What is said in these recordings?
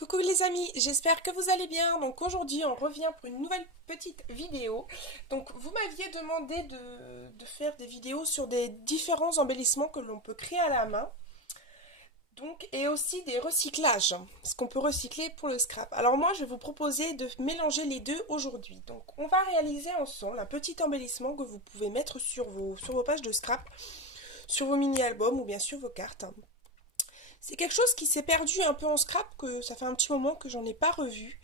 Coucou les amis, j'espère que vous allez bien. Donc aujourd'hui on revient pour une nouvelle petite vidéo. Donc vous m'aviez demandé de faire des vidéos sur des différents embellissements que l'on peut créer à la main. Donc, et aussi des recyclages, ce qu'on peut recycler pour le scrap. Alors moi je vais vous proposer de mélanger les deux aujourd'hui. Donc on va réaliser ensemble un petit embellissement que vous pouvez mettre sur vos pages de scrap, sur vos mini-albums ou bien sûr vos cartes. C'est quelque chose qui s'est perdu un peu en scrap, que ça fait un petit moment que j'en ai pas revu.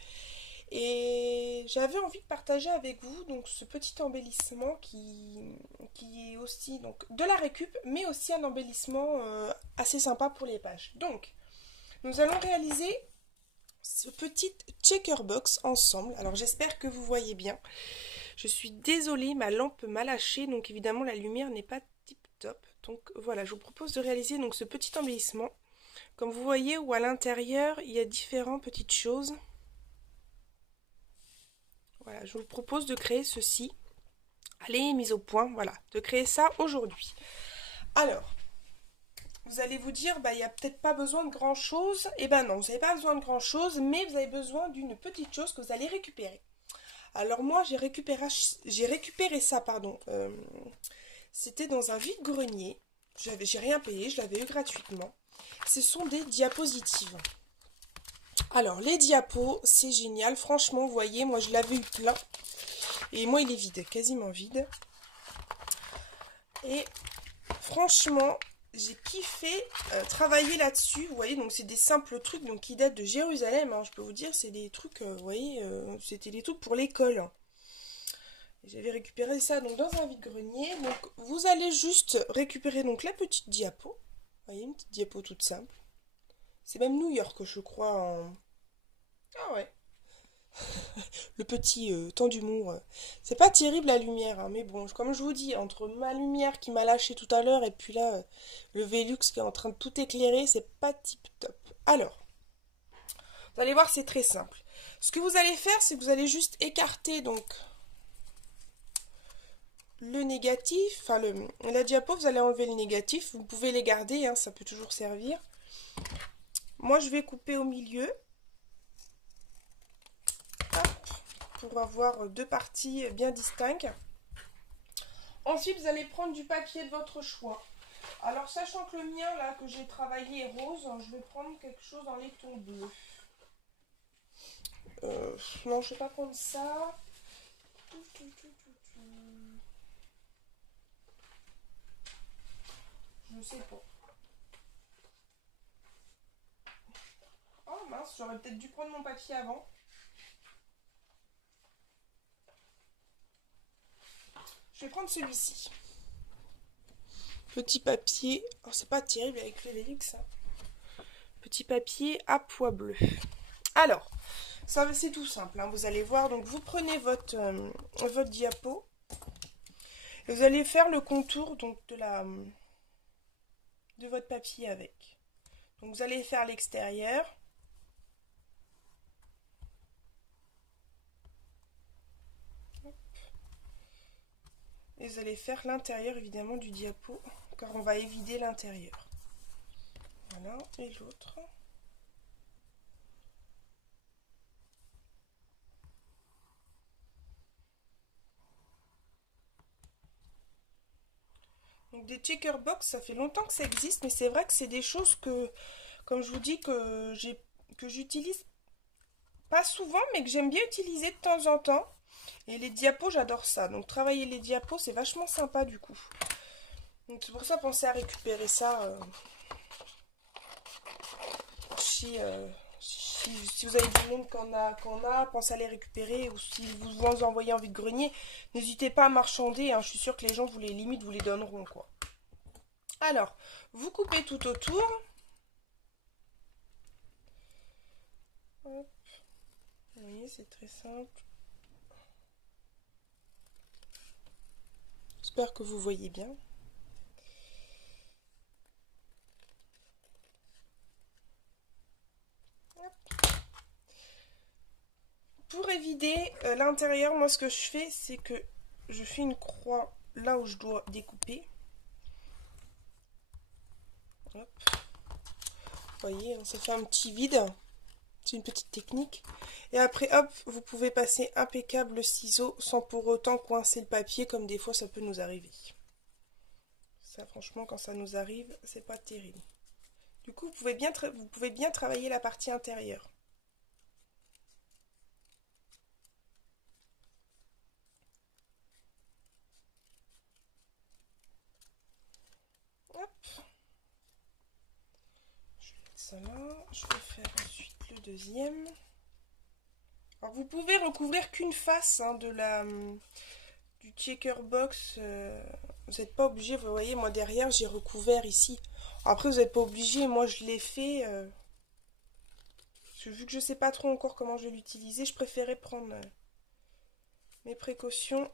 Et j'avais envie de partager avec vous donc ce petit embellissement qui est aussi donc de la récup, mais aussi un embellissement assez sympa pour les pages. Donc, nous allons réaliser ce petit checker box ensemble. Alors j'espère que vous voyez bien. Je suis désolée, ma lampe m'a lâché, donc évidemment la lumière n'est pas tip top. Donc voilà, je vous propose de réaliser donc ce petit embellissement. Comme vous voyez, où à l'intérieur, il y a différentes petites choses. Voilà, je vous propose de créer ceci. Allez, mise au point, voilà, de créer ça aujourd'hui. Alors, vous allez vous dire, bah, il n'y a peut-être pas besoin de grand-chose. Eh ben non, vous n'avez pas besoin de grand-chose, mais vous avez besoin d'une petite chose que vous allez récupérer. Alors moi, j'ai récupéré ça, pardon. C'était dans un vide-grenier. J'ai rien payé, je l'avais eu gratuitement. Ce sont des diapositives. Alors, les diapos, c'est génial. Franchement, vous voyez, moi, je l'avais eu plein. Et moi, il est vide, quasiment vide. Et franchement, j'ai kiffé travailler là-dessus. Vous voyez, donc c'est des simples trucs donc, qui datent de Jérusalem. Hein, je peux vous dire, c'est des trucs, vous voyez, c'était des trucs pour l'école. J'avais récupéré ça donc, dans un vide-grenier. Donc, vous allez juste récupérer donc, la petite diapo. Vous voyez, une petite diapo toute simple. C'est même New York, je crois. Ah ouais. Le petit temps d'humour. C'est pas terrible la lumière, hein, mais bon, comme je vous dis, entre ma lumière qui m'a lâché tout à l'heure et puis là, le Velux qui est en train de tout éclairer, c'est pas tip top. Alors, vous allez voir, c'est très simple. Ce que vous allez faire, c'est que vous allez juste écarter donc le négatif, enfin la diapo, vous allez enlever le négatif, vous pouvez les garder, hein, ça peut toujours servir. Moi, je vais couper au milieu. Hop, pour avoir deux parties bien distinctes. Ensuite, vous allez prendre du papier de votre choix. Alors, sachant que le mien, là, que j'ai travaillé est rose, je vais prendre quelque chose dans les tons bleus. Non, je vais pas prendre ça. Je sais pas. Oh mince, j'aurais peut-être dû prendre mon papier avant. Je vais prendre celui-ci. Petit papier. Oh, c'est pas terrible avec le Velux. Hein. Petit papier à pois bleu. Alors, ça c'est tout simple. Hein. Vous allez voir. Donc, vous prenez votre diapo. Et vous allez faire le contour donc de votre papier avec. Donc, vous allez faire l'extérieur. Et vous allez faire l'intérieur évidemment du diapo, car on va évider l'intérieur. Voilà, et l'autre. Donc des checker box, ça fait longtemps que ça existe, mais c'est vrai que c'est des choses que, comme je vous dis, que j'utilise pas souvent, mais que j'aime bien utiliser de temps en temps. Et les diapos, j'adore ça. Donc travailler les diapos, c'est vachement sympa du coup. Donc c'est pour ça, pensez à récupérer ça si vous avez du monde qu'on a, pensez à les récupérer. Ou si vous vous envoyez en vide-grenier, n'hésitez pas à marchander. Hein, je suis sûre que les gens vous les donneront quoi. Alors, vous coupez tout autour. Hop. Vous voyez, c'est très simple. J'espère que vous voyez bien. Pour éviter l'intérieur, moi ce que je fais, c'est que je fais une croix là où je dois découper. Hop. Vous voyez, ça fait un petit vide. C'est une petite technique. Et après, hop, vous pouvez passer impeccable le ciseau sans pour autant coincer le papier, comme des fois ça peut nous arriver. Ça, franchement, quand ça nous arrive, c'est pas terrible. Du coup, vous pouvez bien travailler la partie intérieure. Hop. Je vais mettre ça là. Je vais faire ensuite le deuxième. Alors, vous pouvez recouvrir qu'une face hein, du checker box. Vous n'êtes pas obligé. Vous voyez, moi derrière, j'ai recouvert ici. Après, vous n'êtes pas obligé. Moi, je l'ai fait. Vu que je ne sais pas trop encore comment je vais l'utiliser, je préférais prendre mes précautions.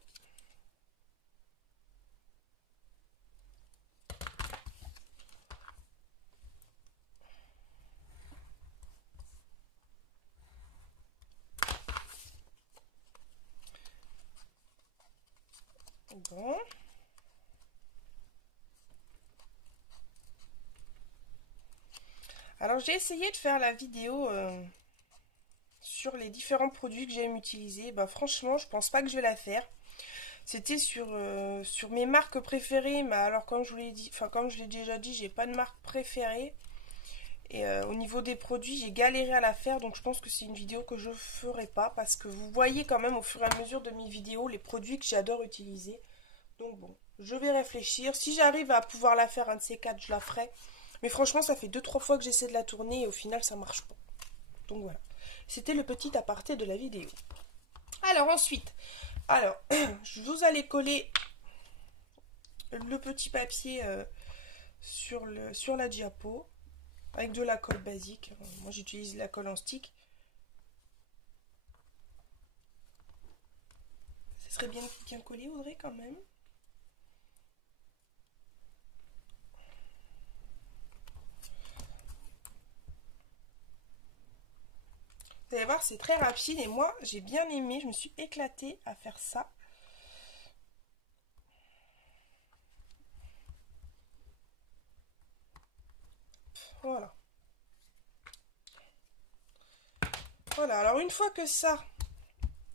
Bon. Alors j'ai essayé de faire la vidéo sur les différents produits que j'aime utiliser. Bah franchement, je pense pas que je vais la faire. C'était sur mes marques préférées, mais alors comme je vous l'ai dit, enfin comme je l'ai déjà dit, j'ai pas de marque préférée. Et au niveau des produits, j'ai galéré à la faire, donc je pense que c'est une vidéo que je ferai pas parce que vous voyez quand même au fur et à mesure de mes vidéos les produits que j'adore utiliser. Donc bon, je vais réfléchir. Si j'arrive à pouvoir la faire un de ces quatre, je la ferai. Mais franchement, ça fait 2-3 fois que j'essaie de la tourner et au final, ça marche pas. Donc voilà. C'était le petit aparté de la vidéo. Alors ensuite, vous allez coller le petit papier sur la diapo avec de la colle basique. Moi, j'utilise la colle en stick. Ça serait bien collé, Audrey, quand même. Vous allez voir, c'est très rapide et moi, j'ai bien aimé. Je me suis éclatée à faire ça. Voilà. Voilà, alors une fois que ça,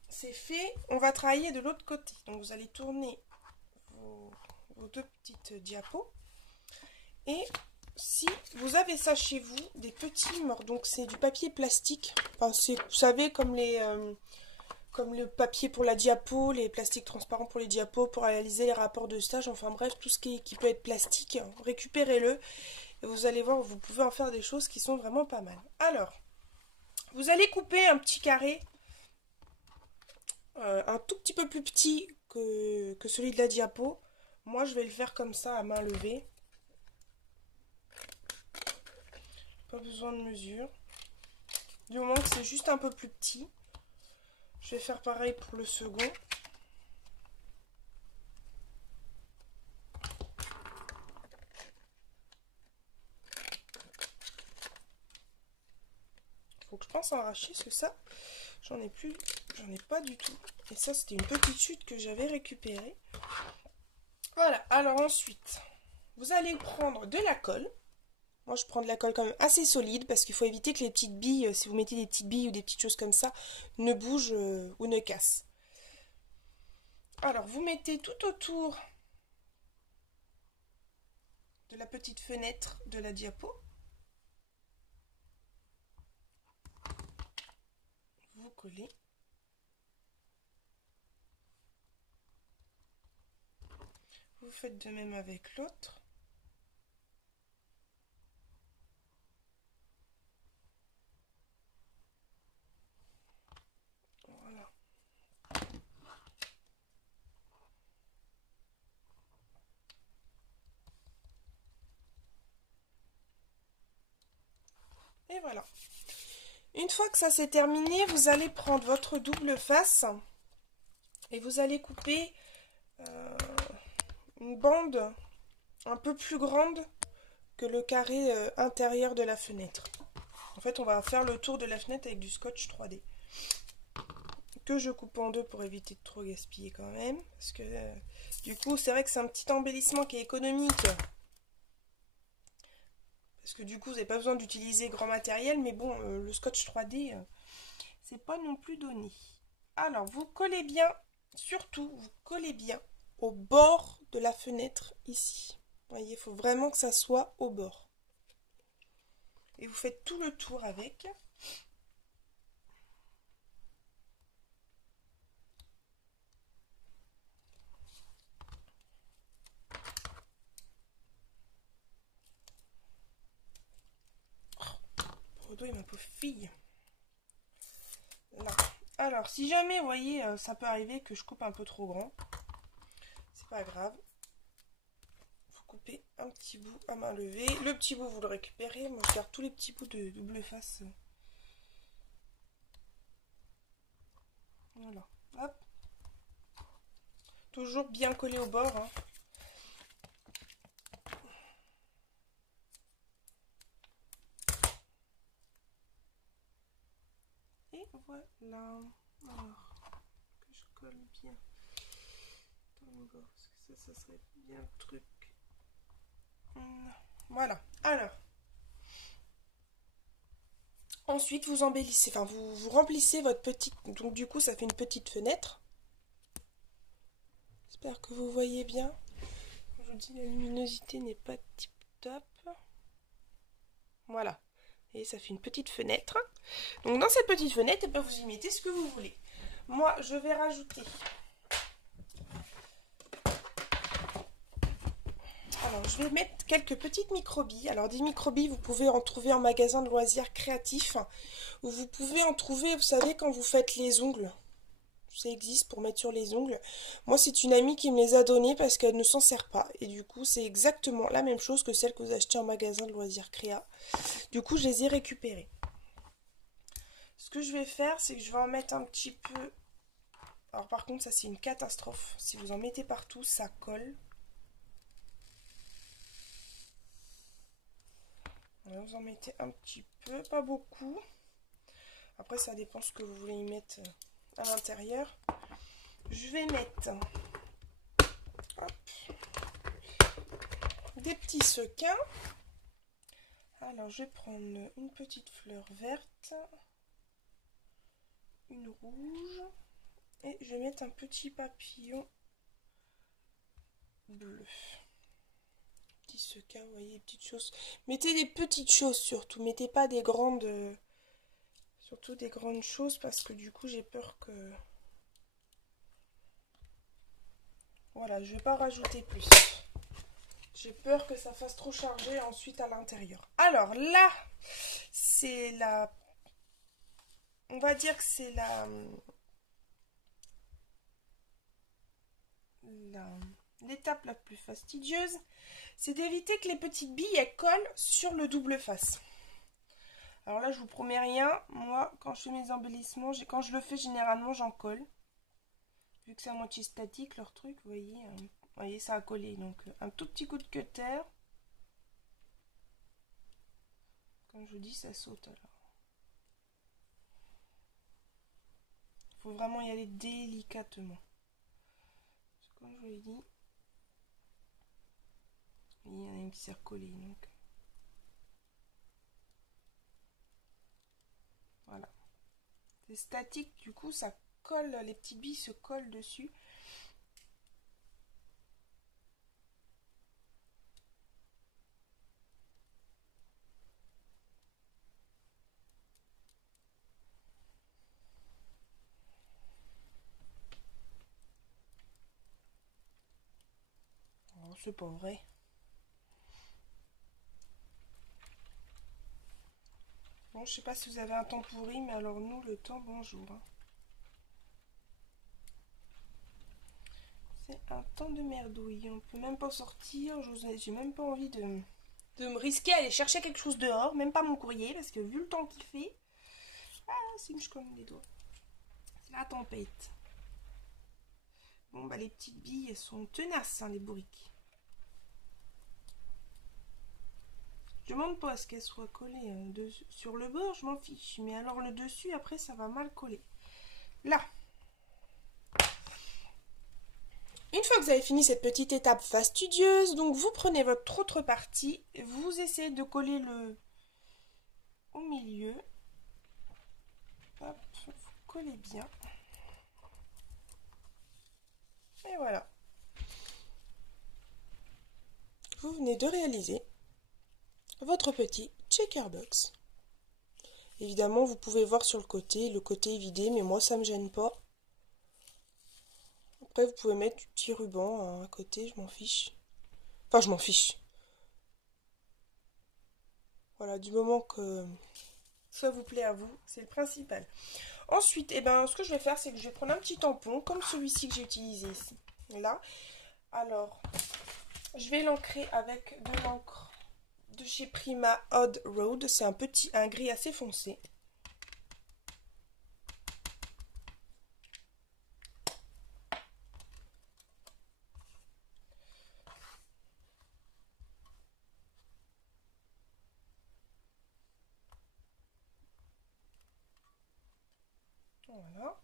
c'est fait, on va travailler de l'autre côté. Donc vous allez tourner vos deux petites diapos. Et si vous avez ça chez vous, des petits morts, donc c'est du papier plastique. Enfin, vous savez, comme le papier pour la diapo, les plastiques transparents pour les diapos, pour réaliser les rapports de stage, enfin bref, tout ce qui peut être plastique, récupérez-le. Et vous allez voir, vous pouvez en faire des choses qui sont vraiment pas mal. Alors, vous allez couper un petit carré, un tout petit peu plus petit que celui de la diapo. Moi, je vais le faire comme ça, à main levée. Pas besoin de mesure. Du moment que c'est juste un peu plus petit. Je vais faire pareil pour le second. Faut que je pense à arracher parce que ça, j'en ai pas du tout. Et ça, c'était une petite chute que j'avais récupérée. Voilà, alors ensuite, vous allez prendre de la colle. Moi, je prends de la colle quand même assez solide parce qu'il faut éviter que les petites billes, si vous mettez des petites billes ou des petites choses comme ça, ne bougent ou ne cassent. Alors, vous mettez tout autour de la petite fenêtre de la diapo. Vous collez. Vous faites de même avec l'autre. Voilà. Et voilà. Une fois que ça c'est terminé, vous allez prendre votre double face et vous allez couper une bande un peu plus grande que le carré intérieur de la fenêtre. En fait, on va faire le tour de la fenêtre avec du scotch 3D. Que je coupe en deux pour éviter de trop gaspiller quand même. Parce que du coup, c'est vrai que c'est un petit embellissement qui est économique. Parce que du coup, vous n'avez pas besoin d'utiliser grand matériel, mais bon, le scotch 3D, c'est pas non plus donné. Alors, vous collez bien, surtout, vous collez bien au bord de la fenêtre ici. Vous voyez, il faut vraiment que ça soit au bord. Et vous faites tout le tour avec. Et ma pauvre fille. Là. Alors, si jamais, vous voyez, ça peut arriver que je coupe un peu trop grand. C'est pas grave. Vous coupez un petit bout à main levée. Le petit bout, vous le récupérez. Moi, je garde tous les petits bouts de double face. Voilà. Hop. Toujours bien collé au bord. Hein. Et voilà. Alors, que je colle bien dans le bord. Parce que ça serait bien le truc. Voilà. Alors. Ensuite, vous embellissez, enfin, vous remplissez votre petite... Donc, du coup, ça fait une petite fenêtre. J'espère que vous voyez bien. Je vous dis, la luminosité n'est pas tip top. Voilà. Et ça fait une petite fenêtre. Donc, dans cette petite fenêtre, eh bien, vous y mettez ce que vous voulez. Moi, je vais rajouter... Alors, je vais mettre quelques petites microbilles. Alors, des microbilles, vous pouvez en trouver en magasin de loisirs créatifs. Ou vous pouvez en trouver, vous savez, quand vous faites les ongles. Ça existe pour mettre sur les ongles. Moi, c'est une amie qui me les a données parce qu'elle ne s'en sert pas. Et du coup, c'est exactement la même chose que celle que vous achetez en magasin de loisirs créa. Du coup, je les ai récupérées. Ce que je vais faire, c'est que je vais en mettre un petit peu... Alors, par contre, ça, c'est une catastrophe. Si vous en mettez partout, ça colle. Vous en mettez un petit peu, pas beaucoup. Après, ça dépend ce que vous voulez y mettre à l'intérieur. Je vais mettre hop, des petits sequins. Alors, je vais prendre une petite fleur verte, une rouge, et je vais mettre un petit papillon bleu. Petit sequin, vous voyez, petites choses. Mettez des petites choses surtout, mettez pas des grandes... Surtout des grandes choses parce que du coup j'ai peur que... Voilà, je vais pas rajouter plus. J'ai peur que ça fasse trop chargé ensuite à l'intérieur. Alors là, c'est la... On va dire que c'est l'étape la plus fastidieuse. C'est d'éviter que les petites billes elles collent sur le double face. Alors là, je vous promets rien. Moi, quand je fais mes embellissements, quand je le fais, généralement, j'en colle. Vu que c'est à moitié statique, leur truc, vous voyez, ça a collé. Donc, un tout petit coup de cutter. Comme je vous dis, ça saute alors. Il faut vraiment y aller délicatement. Parce que comme je vous l'ai dit, il y en a une qui s'est recollée. Donc, voilà. C'est statique, du coup, ça colle, les petits billes se collent dessus. Oh, c'est pas vrai. Bon, je sais pas si vous avez un temps pourri, mais alors nous, le temps, bonjour. Hein. C'est un temps de merdouille. On peut même pas sortir. J'ai même pas envie de me risquer à aller chercher quelque chose dehors. Même pas mon courrier, parce que vu le temps qu'il fait... Ah, c'est je comme les doigts. C'est la tempête. Bon, bah les petites billes, elles sont tenaces, hein, les bourriques. Je demande pas à ce qu'elles soient collées sur le bord, je m'en fiche. Mais alors le dessus, après, ça va mal coller. Là. une fois que vous avez fini cette petite étape fastidieuse, donc vous prenez votre autre partie, vous essayez de coller le au milieu. Hop, vous collez bien. Et voilà. Vous venez de réaliser votre petit checkerbox. Évidemment, vous pouvez voir sur le côté est vidé, mais moi ça me gêne pas. Après, vous pouvez mettre du petit ruban à côté, je m'en fiche. Enfin, je m'en fiche. Voilà, du moment que ça vous plaît à vous, c'est le principal. Ensuite, ce que je vais faire, c'est que je vais prendre un petit tampon, comme celui-ci que j'ai utilisé ici. Là. Alors, je vais l'ancrer avec de l'encre de chez Prima Odd Road. C'est un gris assez foncé. Voilà.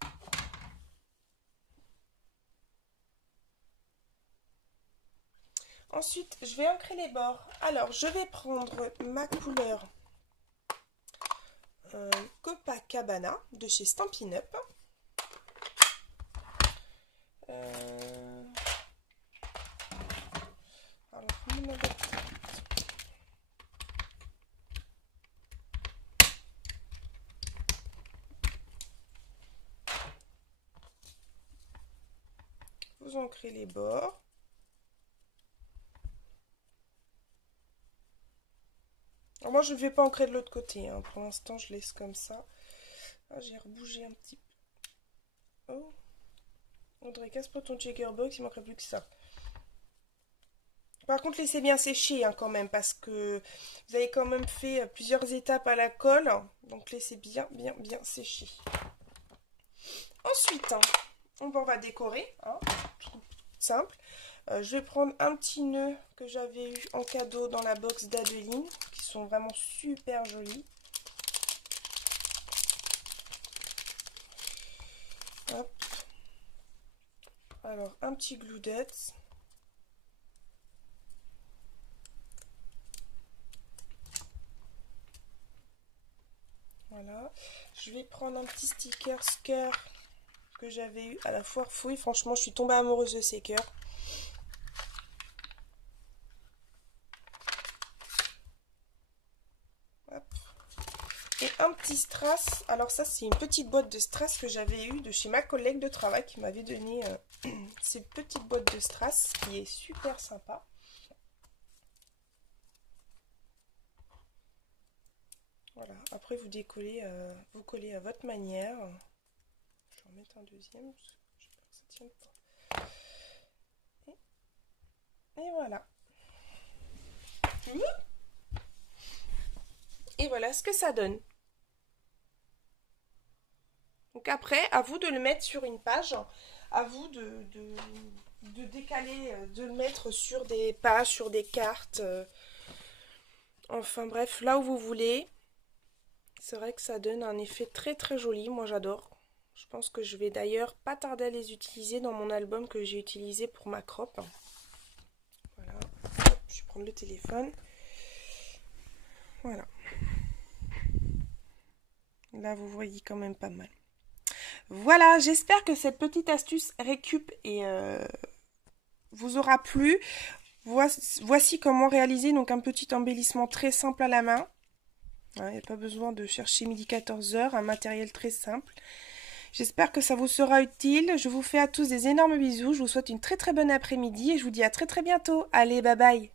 Ensuite, je vais ancrer les bords. Alors, je vais prendre ma couleur Copacabana de chez Stampin' Up. Alors, mon adaptateur. Vous ancrez les bords. Alors moi, je ne vais pas ancrer de l'autre côté. Hein. Pour l'instant, je laisse comme ça. Ah, j'ai rebougé un petit peu. Oh. Audrey, casse pas ton checkerbox, il manquerait plus que ça. Par contre, laissez bien sécher hein, quand même, parce que vous avez quand même fait plusieurs étapes à la colle. Donc, laissez bien sécher. Ensuite, hein, on va décorer. Hein, simple. Je vais prendre un petit nœud que j'avais eu en cadeau dans la box d'Adeline, qui sont vraiment super jolis. Hop. Alors, un petit glue dots. Voilà. Je vais prendre un petit sticker cœur que j'avais eu à la foire fouille. Franchement, je suis tombée amoureuse de ces cœurs. Hop. Et un petit strass. Alors ça, c'est une petite boîte de strass que j'avais eu de chez ma collègue de travail qui m'avait donné cette petite boîte de strass qui est super sympa. Voilà, après vous décollez, vous collez à votre manière. Je vais en mettre un deuxième, parce que j'ai peur que ça tienne pas. Et voilà. Et voilà ce que ça donne. Donc après, à vous de le mettre sur une page, à vous de décaler, de le mettre sur des pages, sur des cartes. Enfin bref, là où vous voulez. C'est vrai que ça donne un effet très très joli, moi j'adore. Je pense que je vais d'ailleurs pas tarder à les utiliser dans mon album que j'ai utilisé pour ma crop. Voilà, hop, je vais prendre le téléphone. Voilà. Là vous voyez quand même pas mal. Voilà, j'espère que cette petite astuce récup vous aura plu. Voici comment réaliser donc un petit embellissement très simple à la main. Il n'y a pas besoin de chercher midi 14h, un matériel très simple. J'espère que ça vous sera utile. Je vous fais à tous des énormes bisous. Je vous souhaite une très très bonne après-midi et je vous dis à très très bientôt. Allez, bye bye.